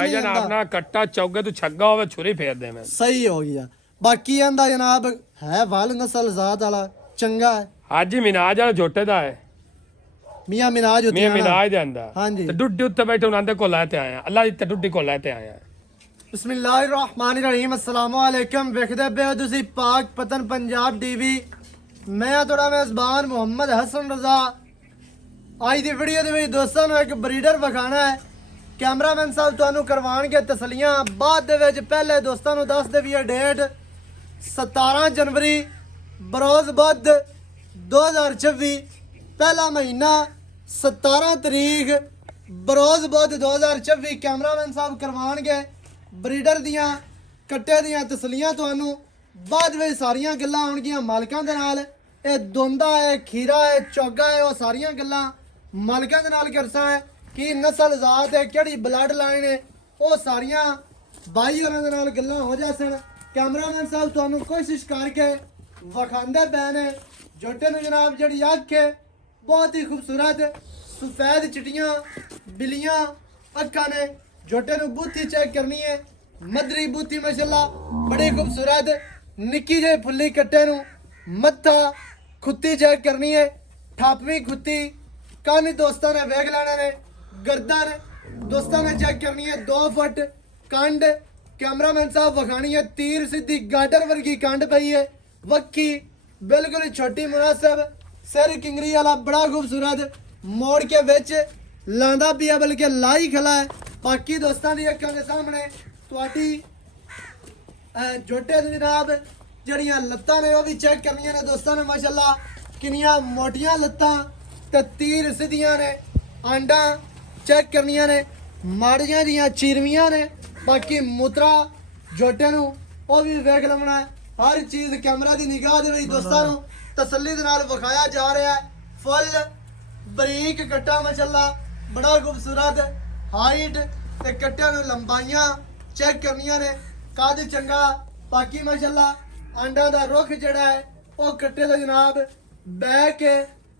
भाईजान अपना कट्टा चौके तो छग्गा होवे छुरी फेर दे मैं सही हो गया। बाकी ਇਹਦਾ जनाब है वाल नस्ल ज़ात वाला चंगा है। हाजी मिनाज वाला झोटे दा है मियां मिनाज होती मियां है मिनाज दे अंदर हाँ जी ते डुड्डी उत्ते बैठे उन्हां दे कोल आते आए अल्लाह दी डुड्डी कोल आते आए बिस्मिल्लाहिर्रहमानिर्रहीम अस्सलाम वालेकुम वेखदे पे हो तुसी पाक पतन पंजाब टीवी। मैं थोड़ा मेज़बान मोहम्मद हसन रजा। आज की वीडियो दे विच दोस्तां नूं एक ब्रीडर विखाना है। कैमरामैन साहब तुहानूं करवाणगे तसलियां बाद दे विच पहले दोस्तां नूं दस देवीए डेट 17 जनवरी बरोज बुध 2026 पहला महीना 17 तरीक बरोज बुध 2026 कैमरामैन साहब करवाणगे ब्रीडर दियां कट्टे दियां तसलियां तुहानूं बाद विच सारियां गल्लां होणगीਆਂ मालकां दे नाल। ਇਹ दोंदा है खीरा है चौगा है वो सारियां गल्लां मालकां दे नाल करसा है कि नस्ल जात है किहड़ी ब्लड लाइन है वो सारियां भाई होरां दे नाल गल्लां हो जासन। कैमरामैन साहब तुहानूं कोशिश करके विखांदे पए ने झोटे नूं जनाब जिहड़ी अख है बहुत ही खूबसूरत सफेद चिट्टियां बिलियां अखां ने। झोटे नूं बूथी चेक करनी है मदरी बूथी माशाअल्लाह बड़ी खूबसूरत निक्की जी फुल्ली कट्टे नूं मत्था खुत्ती चेक करनी है ठापवी खुत्ती कान दोस्तां ने वेख लेने ने गर्दन दोस्तां ने चेक करनी है 2 फुट कंड। कैमरामैन साहब विखानी है तीर सीधी गाडर वर्गी कंड पई है वक्की बिल्कुल छोटी मुनासिब सिर किंगरी वाला बड़ा खूबसूरत मोड़ के विच लांदा पिया बल्कि लाई खला है। बाकी दोस्तां दी अखां दे सामने तुहाडी झोटे दी जनाब जड़ियां लत्तां ने वो भी चेक करनियां ने दोस्तां ने माशाअल्लाह किनियां मोटियां लत्तां ते तीर सीधियां ने आंडा चेक करनियां ने माड़ियां जियां चीरवियां ने। बाकी मुतरा झोटे नूं वो भी वेख लवना है हर चीज़ कैमरा दी निगाह दे विच दोस्तां नूं तसल्ली दे नाल विखाया जा रहा है। फुल बरीक कट्टा माशाअल्लाह बड़ा खूबसूरत हाइट ते कट्टियां नूं लंबाइयां चेक करनियां ने कद चंगा। बाकी माशाअल्लाह आंडा दा रुख जिहड़ा है वो कट्टे दा जनाब बैक के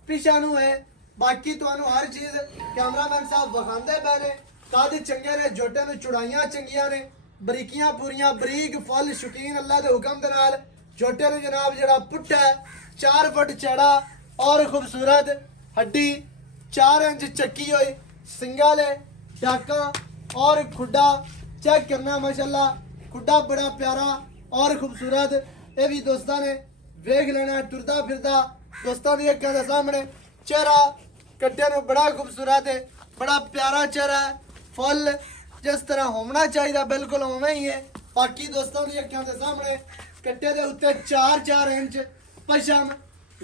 पिछा नूं है। बाकी तुहानूं हर चीज़ कैमरामैन साहब विखांदे पए ने कद चंगे ने झोटे नूं चुड़ाइयां चंगियां ने बरीकियां पूरियां बरीक फुल शौकीन अल्लाह दे हुक्म दे नाल झोटे नूं जनाब जिहड़ा पुट्ठा है 4 फुट चौड़ा और खूबसूरत हड्डी 4 इंच चक्की हुई सिंगाले डाका और खुड्डा चेक करना माशाअल्लाह खुड्डा बड़ा प्यारा और खूबसूरत। ये भी दोस्तां ने वेख लेना टुरदा फिरदा दोस्तां दी अखां दे सामने चेहरा कट्टे नूं बड़ा खूबसूरत है बड़ा प्यारा चेहरा है फुल जिस तरह होना चाहिए बिल्कुल उवें ही है। बाकी दोस्तों दी अखां दे सामने कट्टे दे उत्ते 4-4 इंच पशम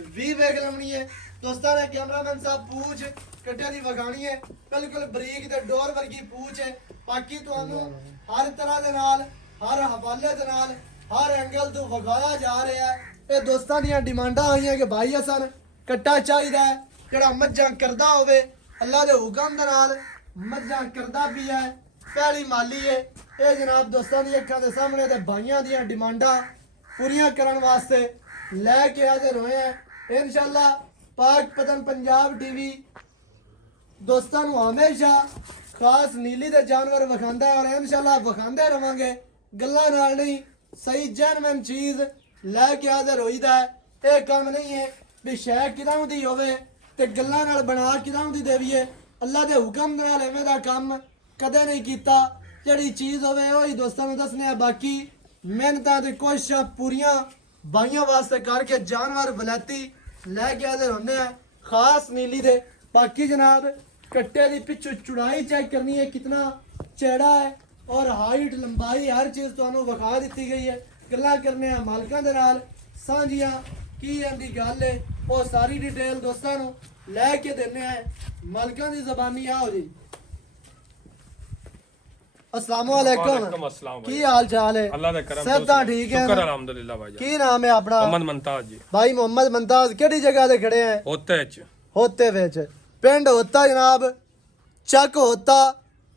भी वेख लवनी है। दोस्तों ने कैमरामैन साहब पूछ कट्टे दी विखानी है बिल्कुल बरीक ते डोर वर्गी पूछ है। बाकी तुहानूं हर तरह दे नाल हर हवाले दे नाल हर एंगल तो विखाया जा रहा है। ये दोस्तां दियां डिमांडां आईयां कि भाई हसन कट्टा चाहिदा है जिहड़ा मज्जां करदा होवे अल्लाह दे हुक्म दे नाल मज्जां करदा भी है पहली माली है। ये जनाब दोस्तों दी अखां दे सामने ते भाइयां दियां डिमांडां पूरियां करन वास्ते लैके हाजिर होए हैं इंशाअल्लाह। पाक पतन पंजाब टीवी दोस्तां नूं हमेशा खास नीली दे जानवर विखांदा है और इंशाअल्लाह विखांदे रवांगे गल्लां नाल नहीं सही जेन्युइन चीज़ लैके हाजिर होईदा है। ये काम नहीं है भी शै किदां दी होवे ते गल्लां नाल बना किदां दी देवीए अल्लाह दे हुक्म दे नाल एवें दा काम कदे नहीं कीता जिहड़ी चीज़ होवे ओही दोस्तां नूं दसने। बाकी मेहनतां ते कोशिशां पूरियां भाइयों वास्ते करके जानवर वलैती लैके हाजिर होंदे हैं खास नीली दे। बाकी जनाब कट्टे दी पिछू चौड़ाई चेक करनी है कितना चौड़ा है और हाइट लंबाई हर चीज़ तुहानूं विखा दी गई है। गल्लां करने मालकां दे नाल सांझियां की इहदी गल है वो सारी डिटेल दोस्तां नूं लैके दिंदे हैं मालकां दी ज़बानी। आओ जी अस्सलाम वालेकुम की हाल चाल है अल्लाह दे करम सब तां ठीक है शुक्र अल्हम्दुलिल्लाह भाई की नाम है अपना मोहम्मद मुमताज जी भाई मोहम्मद मुमताज केड़ी जगह ते खड़े हैं होते विच पिंड होता जनाब चक होता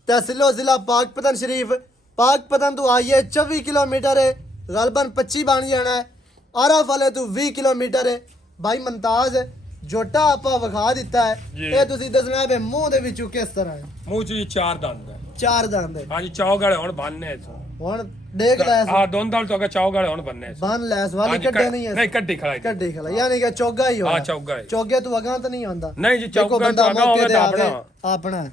तहसीलो जिला पाकपतन शरीफ पाकपतन तो आइए 24 किलोमीटर है गलबन 25 बन जाना है आरफ वाले तो 20 किलोमीटर है। भाई मुमताज झोटा आपा विखा दिता है ये तुसी दसना है मूंह दे विचों किस तरह है। मूंह च 4 दंद है ਚਾਰ ਦੰਦ ਹਾਂਜੀ ਚੌਕ ਵਾਲੇ ਹੁਣ ਬੰਨੇ ਹੁਣ ਦੇਖ ਲੈ ਹਾਂ ਦੋਨ ਦਲ ਤੋਂ ਚੌਕ ਵਾਲੇ ਹੁਣ ਬੰਨੇ ਬਨ ਲੈਸ ਵਾਲੀ ਕੱਢੇ ਨਹੀਂ ਹੈ ਨਹੀਂ ਕੱਢੀ ਖੜਾਈ ਕੱਢੀ ਖਲਾ ਯਾਨੀ ਕਿ ਚੋਗਾ ਹੀ ਹੋਇਆ ਹਾਂ ਚੌਗਾ ਹੈ ਚੋਗੇ ਤੋਂ ਅਗਾਂ ਤਾਂ ਨਹੀਂ ਹੁੰਦਾ ਨਹੀਂ ਜੀ ਚੌਗਾ ਤੋਂ ਅਗਾਂ ਹੋਵੇ ਤਾਂ ਆਪਣਾ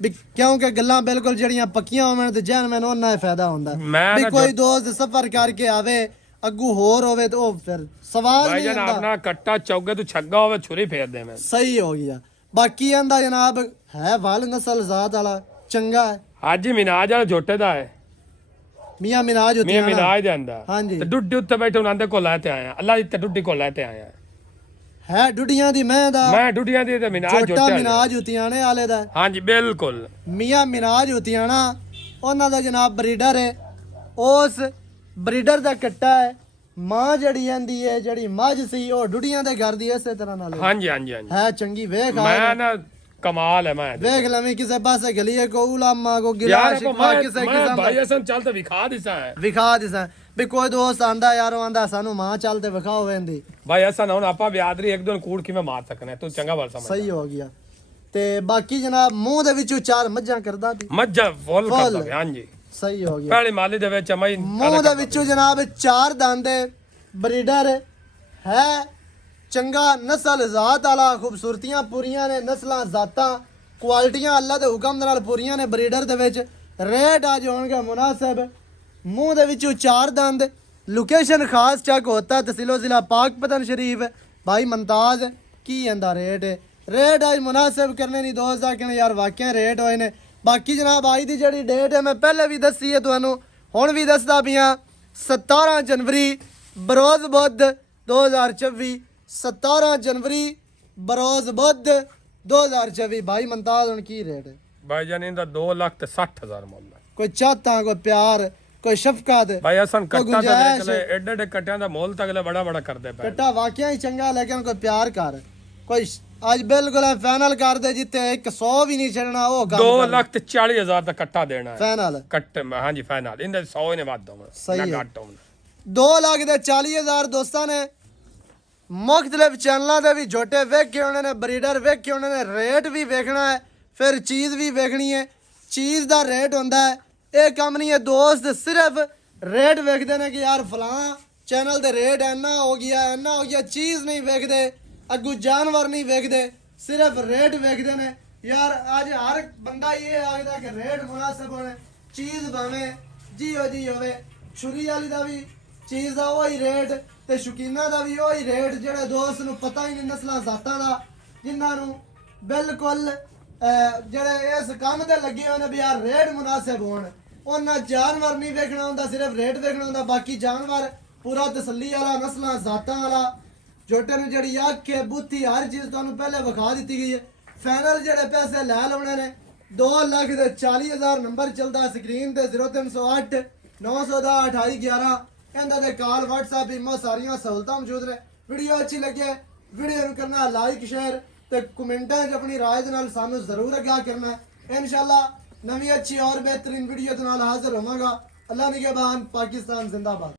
ਵੀ ਕਿਉਂਕਿ ਗੱਲਾਂ ਬਿਲਕੁਲ ਜਿਹੜੀਆਂ ਪੱਕੀਆਂ ਹੋਵਣ ਤੇ ਜਨ ਮੈਨੂੰ ਉਹਨਾਂ ਦਾ ਫਾਇਦਾ ਹੁੰਦਾ ਵੀ ਕੋਈ ਦੋਸਤ ਸਫ਼ਰ ਕਰਕੇ ਆਵੇ ਅੱਗੂ ਹੋਰ ਹੋਵੇ ਤੇ ਉਹ ਫਿਰ ਸਵਾਲ ਭਾਈ ਨਹੀਂ ਜਨਾਬ ਹੁੰਦਾ ਆਪਣਾ ਕੱਟਾ ਚੌਗੇ ਤੋਂ ਛੱਗਾ ਹੋਵੇ ਛੁਰੀ ਫੇਰ ਦੇ ਮੈਂ ਸਹੀ ਹੋ ਗਿਆ ਬਾਕੀ ਆਂਦਾ ਜਨਾਬ ਹੈ ਵਾਲ ਨਸਲ ਜ਼ਾਤ ਵਾਲਾ ਚੰਗਾ ਹੈ ਹਾਜੀ ਮਿਨਾਜ ਵਾਲਾ ਝੋਟੇ ਦਾ ਹੈ ਮੀਆਂ ਮਿਨਾਜ ਹੁੰਦੀ ਮੀਆਂ ਮਿਨਾਜ ਦੇ ਅੰਦਰ ਹਾਂਜੀ ਤੇ ਡੁੱਡੀ ਉੱਤੇ ਬੈਠੇ ਉਹਨਾਂ ਦੇ ਕੋਲ ਲੈ ਤੇ ਆਇਆ ਅੱਲਾ ਦੀ ਤੇ ਡੁੱਡੀ ਕੋਲ ਲੈ ਤੇ ਆਇਆ ਹੈ ਡੁੱਡੀਆਂ ਦੀ ਮੈਂ ਦਾ ਮੈਂ ਡੁੱਡੀਆਂ ਦੀ ਤੇ ਮਿਨਾਜ ਛੋਟਾ ਝੋਟੇ ਮਿਨਾਜ ਹੁੰਦੀਆਂ ਨੇ ਆਲੇ ਦਾ ਹਾਂਜੀ ਬਿਲਕੁਲ ਮੀਆਂ ਮਿਨਾਜ ਹੁੰਦੀਆਂ ਨਾ ਉਹਨਾਂ ਦਾ ਜਨਾਬ ਬਰੀਡਰ ਹੈ ਉਸ ਬਰੀਡਰ ਦਾ ਕੱਟਾ ਹੈ ਮਾਂ ਜਿਹੜੀ ਆਂਦੀ ਹੈ ਜਿਹੜੀ ਮੱਝ ਸੀ ਉਹ ਡੁੱਡੀਆਂ ਦੇ ਘਰ ਦੀ ਇਸੇ ਤਰ੍ਹਾਂ ਨਾਲ ਹਾਂਜੀ ਹਾਂਜੀ ਹਾਂਜੀ ਹੈ ਚੰਗੀ ਵੇਖ ਮੈਂ ਨਾ ਕਮਾਲ ਹੈ ਮੈਂ ਵੇਖ ਲਵੇਂ ਕਿਸੇ ਪਾਸੇ ਗਲੀਏ ਕੋ ਉਲਾਮਾ ਕੋ ਗਿਲਾ ਯਾਰ ਸ਼ਿਕਵਾ ਕਿਸੇ ਮੈਂ ਭਾਈ ਅਸਨ ਚੱਲ ਤੇ ਵਿਖਾ ਦਿਸਾ ਹੈ ਵਿਖਾ ਦਿਸਾਂ ਵੀ ਕੋਈ ਦੋਸਤ ਆਂਦਾ ਯਾਰ ਉਹ ਆਂਦਾ ਸਾਨੂੰ ਮਾਂ ਚੱਲ ਤੇ ਵਿਖਾਓ ਵੈਂਦੀ ਭਾਈ ਅਸਨ ਹੁਣ ਆਪਾਂ ਵਿਆਦਰੀ ਇੱਕ ਦੋ ਕੂੜ ਕਿਵੇਂ ਮਾਰ ਸਕਨੇ ਤੂੰ ਚੰਗਾ ਬਲ ਸਮਝ ਸਹੀ ਹੋ ਗਿਆ ਤੇ ਬਾਕੀ ਜਨਾਬ ਮੂੰਹ ਦੇ ਵਿੱਚੋਂ ਚਾਰ ਮੱਝਾਂ ਕਰਦਾ ਤੀ ਮੱਝਾਂ ਫੁੱਲ ਕਰਦਾ ਪਿਆ, ਹਾਂਜੀ ਸਹੀ ਹੋ ਗਿਆ ਪਹਿਲੀ ਮਾਲੀ ਦੇ ਵਿੱਚ ਮੈਂ ਮੂੰਹ ਦੇ ਵਿੱਚੋਂ ਜਨਾਬ ਚਾਰ ਦੰਦੇ ਬਰੀਡਰ ਹੈ ਚੰਗਾ ਨਸਲ ਜ਼ਾਤ ਵਾਲਾ ਖੂਬਸੂਰਤੀਆਂ ਪੂਰੀਆਂ ਨੇ ਨਸਲਾਂ ਜ਼ਾਤਾਂ ਕੁਆਲਿਟੀਆਂ ਅੱਲਾ ਦੇ ਹੁਕਮ ਦੇ ਨਾਲ ਪੂਰੀਆਂ ਨੇ ਬਰੀਡਰ ਦੇ ਵਿੱਚ ਰੇਟ ਅੱਜ ਹੋਣਗੇ ਮੁਨਾਸਿਬ ਮੂੰਹ ਦੇ ਵਿੱਚੋਂ ਚਾਰ ਦੰਦ ਲੋਕੇਸ਼ਨ ਖਾਸ ਚੱਕ ਹੋਤਾ ਤਹਿਸੀਲੋ ਜ਼ਿਲ੍ਹਾ ਪਾਕਪਤਨ ਸ਼ਰੀਫ ਭਾਈ ਮੁਮਤਾਜ਼ ਕੀ ਇਹਦਾ ਰੇਟ ਅੱਜ ਮੁਨਾਸਿਬ ਕਰਨੇ ਨਹੀਂ ਦੋਸਤ ਦਾ ਕਿ ਯਾਰ ਵਾਕਿਆ ਰੇਟ ਹੋਏ ਨੇ ਬਾਕੀ ਜਨਾਬ ਅੱਜ ਦੀ ਜਿਹੜੀ ਡੇਟ ਹੈ ਮੈਂ ਪਹਿਲੇ ਵੀ ਦੱਸੀ ਹੈ ਤੁਹਾਨੂੰ ਹੁਣ ਵੀ ਦੱਸਦਾ ਪਿਆ 17 ਜਨਵਰੀ ਬਰੋਜ਼ ਬੁੱਧ 2024 17 ਜਨਵਰੀ ਬਰੋਜ਼ ਬੁੱਧ 2024 ਭਾਈ ਮੁਮਤਾਜ਼ ਹੁਣ ਕੀ ਰੇਟ ਹੈ ਭਾਈ ਜਾਨ ਇਹਦਾ 2,60,000 ਮੁੱਲ ਹੈ ਕੋਈ ਚਾਹਤਾ ਕੋਈ ਪਿਆਰ ਕੋਈ ਸ਼ਫਕਤ ਭਾਈ ਅਸਨ ਕੱਟਾ ਤੇ ਗੁੰਜਾਇਸ਼ ਨਿਕਲੇ ਐਡੇ ਐਡੇ ਕੱਟਿਆਂ ਦਾ ਮੁੱਲ ਤੱਕ ਬੜਾ ਬੜਾ ਕਰਦੇ ਪਏ ਕੱਟਾ ਵਾਕਿਆ ਹੀ ਚੰਗਾ ਲੇਕਿਨ ਕੋਈ ਪਿਆਰ ਕਰ ਕੋਈ ਅੱਜ ਬਿਲਕੁਲ ਫਾਈਨਲ ਕਰ ਦੇ ਜਿੱਤੇ 100 ਵੀ ਨਹੀਂ ਛੱਡਣਾ ਉਹ ਕੰਮ 2,40,000 ਦਾ ਕੱਟਾ ਦੇਣਾ ਹੈ ਫਾਈਨਲ ਕੱਟ ਹਾਂਜੀ ਫਾਈਨਲ ਇਹਦੇ 100 ਨੇ ਵੱਧ ਹੋਣਾ ਸਹੀ ਹੈ। ਘੱਟ ਹੋਣਾ 2,40,000 ਦੋਸਤਾਂ ਨੇ ਮੁxtਲਿਫ ਚੈਨਲਾਂ ਦੇ ਵੀ ਝੋਟੇ ਵੇਖ ਕੇ ਉਹਨਾਂ ਨੇ ਬਰੀਡਰ ਵੇਖ ਕੇ ਉਹਨਾਂ ਨੇ ਰੇਟ ਵੀ ਵੇਖਣਾ ਹੈ ਫਿਰ ਚੀਜ਼ ਵੀ ਵੇਖਣੀ ਹੈ ਚੀਜ਼ ਦਾ ਰੇਟ ਹੁੰਦਾ ਹੈ ਇਹ ਕੰਮ ਨਹੀਂ ਹੈ ਦੋਸਤ ਸਿਰਫ ਰੇਟ ਵੇਖਦੇ ਨੇ ਕਿ ਯਾਰ ਫਲਾਂ ਚੈਨਲ ਦੇ ਰੇਟ ਇੰਨਾ ਹੋ ਗਿਆ ਚੀਜ਼ ਨਹੀਂ ਵੇਖਦੇ ਅੱਗੂ ਜਾਨਵਰ ਨਹੀਂ ਵੇਖਦੇ ਸਿਰਫ ਰੇਟ ਵੇਖਦੇ ਨੇ ਯਾਰ ਅੱਜ ਹਰ ਬੰਦਾ ਇਹ ਆਖਦਾ ਕਿ ਰੇਟ ਮੁਨਾਸਿਬ ਹੋਣੇ ਚੀਜ਼ ਭਾਵੇਂ ਜੀ ਹੋਵੇ ਛੁਰੀ ਵਾਲੀ ਦਾ ਵੀ ਚੀਜ਼ ਦਾ ਉਹੀ ਰੇਟ ਤੇ ਸ਼ੌਕੀਨਾਂ ਦਾ ਵੀ ਉਹੀ ਰੇਟ ਜਿਹੜੇ ਦੋਸਤ ਨੂੰ ਪਤਾ ਹੀ ਨਹੀਂ ਨਸਲਾਂ ਜ਼ਾਤਾਂ ਦਾ ਜਿਨ੍ਹਾਂ ਨੂੰ ਬਿਲਕੁਲ ਜਿਹੜੇ ਇਸ ਕੰਮ ਤੇ ਲੱਗੇ ਹੋਏ ਨੇ ਵੀ ਯਾਰ ਰੇਟ ਮੁਨਾਸਿਬ ਹੋਣ ਉਹਨਾਂ ਜਾਨਵਰ ਨਹੀਂ ਵੇਖਣਾ ਹੁੰਦਾ ਸਿਰਫ ਰੇਟ ਵੇਖਣਾ ਹੁੰਦਾ ਬਾਕੀ ਜਾਨਵਰ ਪੂਰਾ ਤਸੱਲੀ ਵਾਲਾ ਨਸਲਾਂ ਜ਼ਾਤਾਂ ਵਾਲਾ ਝੋਟੇ ਨੂੰ ਜਿਹੜੀ ਅੱਖ ਹੈ ਬੁੱਧੀ ਹਰ ਚੀਜ਼ ਤੁਹਾਨੂੰ ਪਹਿਲੇ ਵਿਖਾ ਦਿੱਤੀ ਗਈ ਹੈ ਫਾਈਨਲ ਜਿਹੜੇ ਪੈਸੇ ਲੈ ਲਾਉਣੇ ਨੇ 2,40,000 ਨੰਬਰ ਚੱਲਦਾ ਸਕਰੀਨ ਤੇ 0308 910 2811 ਇਹਦਾ ਦੇ ਕਾਲ WhatsApp ਈਮੋ ਸਾਰੀਆਂ ਸਹੂਲਤਾਂ ਮੌਜੂਦ ਨੇ ਵੀਡੀਓ ਅੱਛੀ ਲੱਗੇ ਵੀਡੀਓ ਨੂੰ ਕਰਨਾ ਲਾਈਕ ਸ਼ੇਅਰ ਤੇ ਕਮੈਂਟਾਂ 'ਚ ਆਪਣੀ ਰਾਏ ਦੇ ਨਾਲ ਸਾਨੂੰ ਜ਼ਰੂਰ ਆਗਾਹ ਕਰਨਾ ਇਨਸ਼ਾਅੱਲਾ ਨਵੀਂ ਅੱਛੀ ਔਰ ਬਿਹਤਰੀਨ ਵੀਡੀਓ ਦੇ ਨਾਲ ਹਾਜ਼ਰ ਹੋਵਾਂਗਾ ਅੱਲਾ ਨਿਗਹਿਬਾਨ ਪਾਕਿस्तान जिंदाबाद।